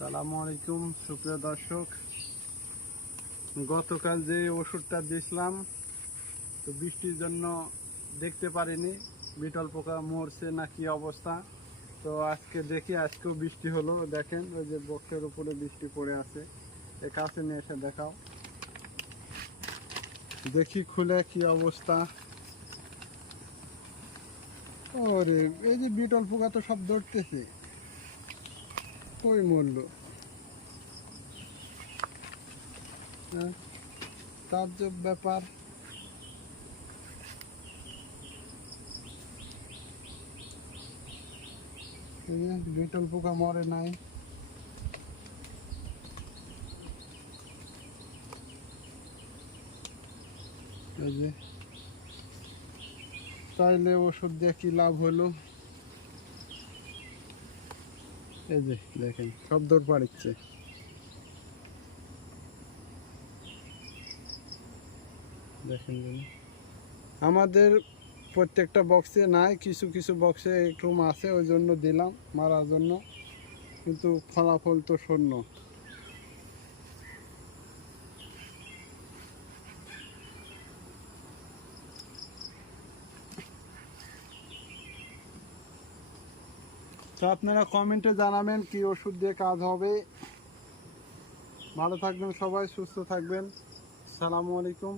সালামু আলাইকুম সুপ্রিয় দর্শক, গতকাল যে ওষুধটা দিয়েছিলাম তো বৃষ্টির জন্য দেখতে পারিনি বিটল পোকা মরছে না কি অবস্থা। তো আজকে দেখি, আজকেও বৃষ্টি হলো, দেখেন ওই যে বক্সের উপরে বৃষ্টি পড়ে আছে। এ কাছে নিয়ে এসে দেখাও, দেখি খুলে কি অবস্থা। ওরে এই যে বিটল পোকা তো সব ধরতেছে, ওই মরলো। হ্যাঁ, তাজ্জব ব্যাপার। বিটল পোকা মরে নাই। এই যে তাইলে ওষুধ দিয়ে কি লাভ হলো? এই যে দেখেন সব দৌড় পাড়িচ্ছে। দেখেন আমাদের প্রত্যেকটা বক্সে নাই, কিছু কিছু বক্সে একটু আছে, ওই জন্য দিলাম মারার জন্য, কিন্তু ফলাফল তো শূন্য। তো আপনারা কমেন্টে জানাবেন কি ওষুধ দিয়ে কাজ হবে। ভালো থাকবেন সবাই, সুস্থ থাকবেন। আসসালামু আলাইকুম।